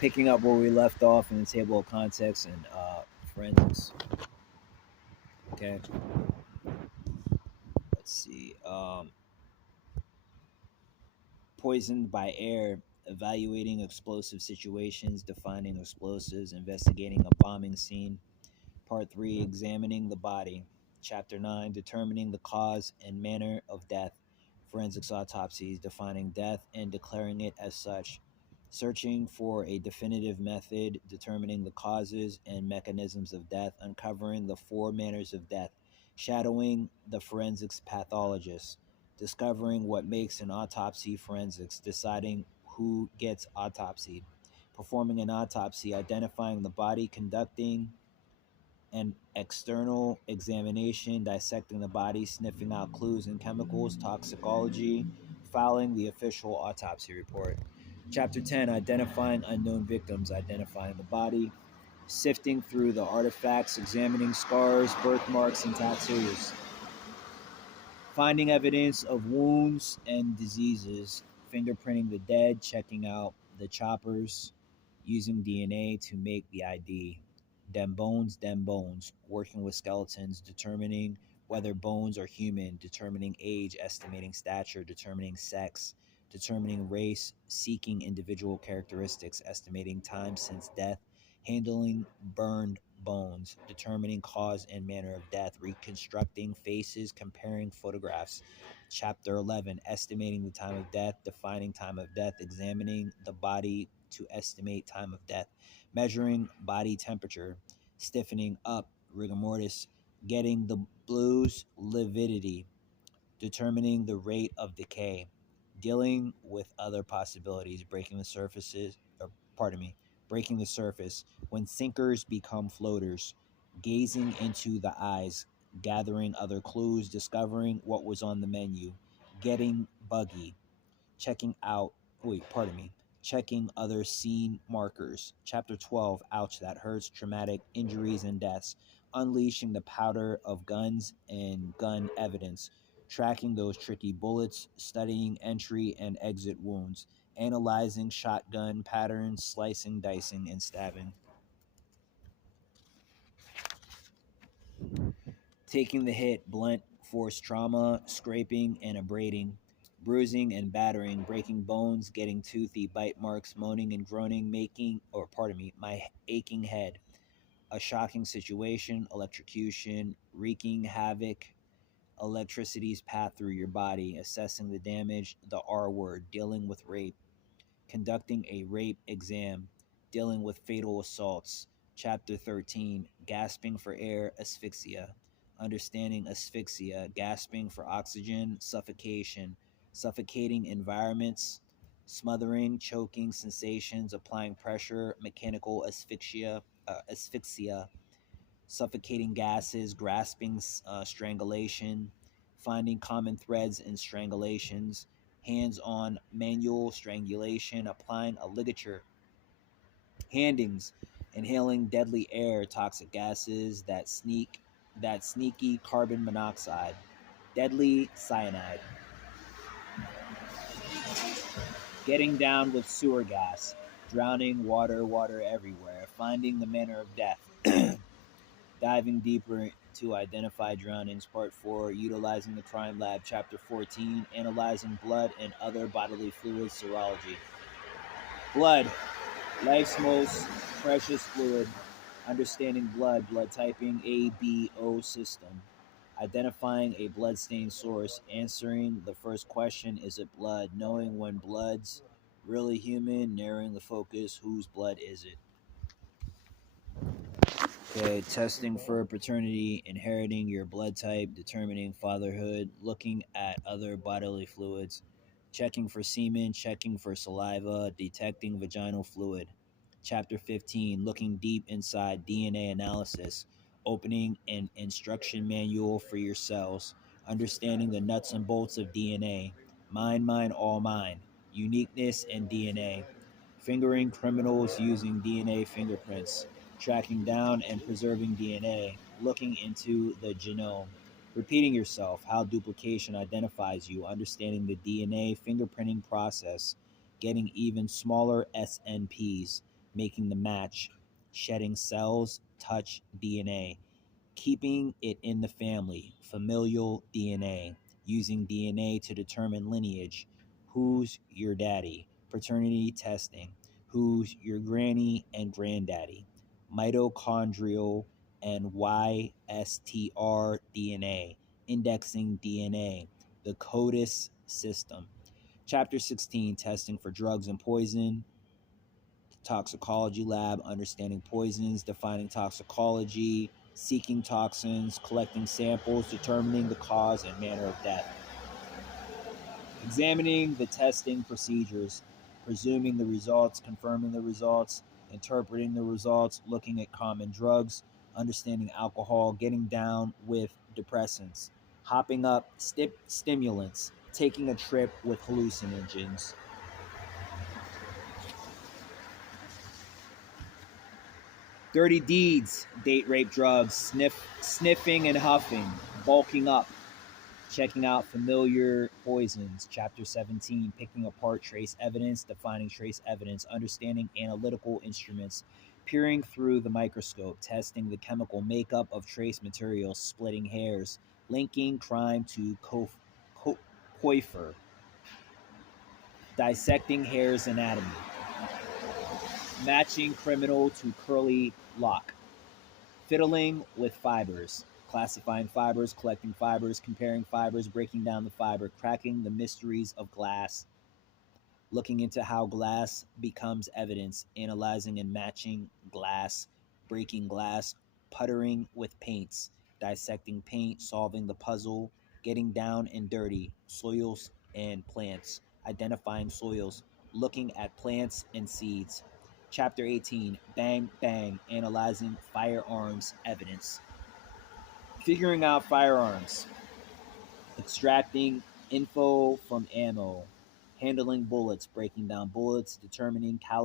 Picking up where we left off in the table of contents and forensics. Okay, let's see. Poisoned by air, evaluating explosive situations, defining explosives, investigating a bombing scene. Part 3, examining the body. Chapter 9, determining the cause and manner of death. Forensics autopsies, defining death and declaring it as such. Searching for a definitive method, determining the causes and mechanisms of death, uncovering the four manners of death. Shadowing the forensics pathologist, discovering what makes an autopsy forensics, deciding who gets autopsied, performing an autopsy, identifying the body, conducting an external examination, dissecting the body, sniffing out clues and chemicals, toxicology, filing the official autopsy report. Chapter 10, identifying unknown victims, identifying the body, sifting through the artifacts, examining scars, birthmarks, and tattoos, finding evidence of wounds and diseases, fingerprinting the dead, checking out the choppers, using DNA to make the ID. Dem bones, working with skeletons, determining whether bones are human, determining age, estimating stature, determining sex, determining race, seeking individual characteristics, estimating time since death, handling burned bones, determining cause and manner of death, reconstructing faces, comparing photographs. Chapter 11, estimating the time of death, defining time of death, examining the body to estimate time of death, measuring body temperature, stiffening up, rigor mortis, getting the blues, lividity, determining the rate of decay, dealing with other possibilities, breaking the surface, when sinkers become floaters, gazing into the eyes, gathering other clues, discovering what was on the menu, getting buggy, checking out, checking other scene markers. Chapter 12, ouch, that hurts, traumatic injuries and deaths, unleashing the powder of guns and gun evidence, tracking those tricky bullets, studying entry and exit wounds, analyzing shotgun patterns, slicing, dicing, and stabbing. Taking the hit, blunt force trauma, scraping and abrading, bruising and battering, breaking bones, getting toothy bite marks, moaning and groaning, my aching head, a shocking situation, electrocution, wreaking havoc, electricity's path through your body, assessing the damage, the R word, dealing with rape, conducting a rape exam, dealing with fatal assaults. Chapter 13, gasping for air, asphyxia, understanding asphyxia, gasping for oxygen, suffocation, suffocating environments, smothering, choking sensations, applying pressure, mechanical asphyxia, suffocating gases, grasping strangulation, finding common threads in strangulations, hands on manual strangulation, applying a ligature, handings, inhaling deadly air, toxic gases, that sneaky carbon monoxide, deadly cyanide, getting down with sewer gas, drowning, water everywhere, finding the manner of death. Diving deeper to identify drownings, Part 4, utilizing the crime lab, Chapter 14, analyzing blood and other bodily fluids, serology. Blood, life's most precious fluid, understanding blood typing ABO system, identifying a blood-stain source, answering the first question, is it blood, knowing when blood's really human, narrowing the focus, whose blood is it? Okay, testing for paternity, inheriting your blood type, determining fatherhood, looking at other bodily fluids, checking for semen, checking for saliva, detecting vaginal fluid. Chapter 15, looking deep inside, DNA analysis, opening an instruction manual for your cells, understanding the nuts and bolts of DNA, mine, all mine, uniqueness and DNA, fingering criminals using DNA fingerprints, tracking down and preserving DNA, looking into the genome, repeating yourself, how duplication identifies you, understanding the DNA fingerprinting process, getting even smaller SNPs, making the match, shedding cells, touch, DNA, keeping it in the family, familial DNA, using DNA to determine lineage, who's your daddy, paternity testing, who's your granny and granddaddy, mitochondrial and YSTR DNA, indexing DNA, the CODIS system. Chapter 16, testing for drugs and poison, toxicology lab, understanding poisons, defining toxicology, seeking toxins, collecting samples, determining the cause and manner of death, examining the testing procedures, presuming the results, confirming the results, interpreting the results, looking at common drugs, understanding alcohol, getting down with depressants, hopping up stimulants, taking a trip with hallucinogens. Dirty deeds, date rape drugs, sniffing and huffing, bulking up, checking out familiar poisons. Chapter 17, picking apart trace evidence, defining trace evidence, understanding analytical instruments, peering through the microscope, testing the chemical makeup of trace materials, splitting hairs, linking crime to coifer, dissecting hair's anatomy, matching criminal to curly lock, fiddling with fibers, classifying fibers, collecting fibers, comparing fibers, breaking down the fiber, cracking the mysteries of glass, looking into how glass becomes evidence, analyzing and matching glass, breaking glass, puttering with paints, dissecting paint, solving the puzzle, getting down and dirty, soils and plants, identifying soils, looking at plants and seeds. Chapter 18, Bang Bang, analyzing firearms evidence, figuring out firearms, extracting info from ammo, handling bullets, breaking down bullets, determining caliber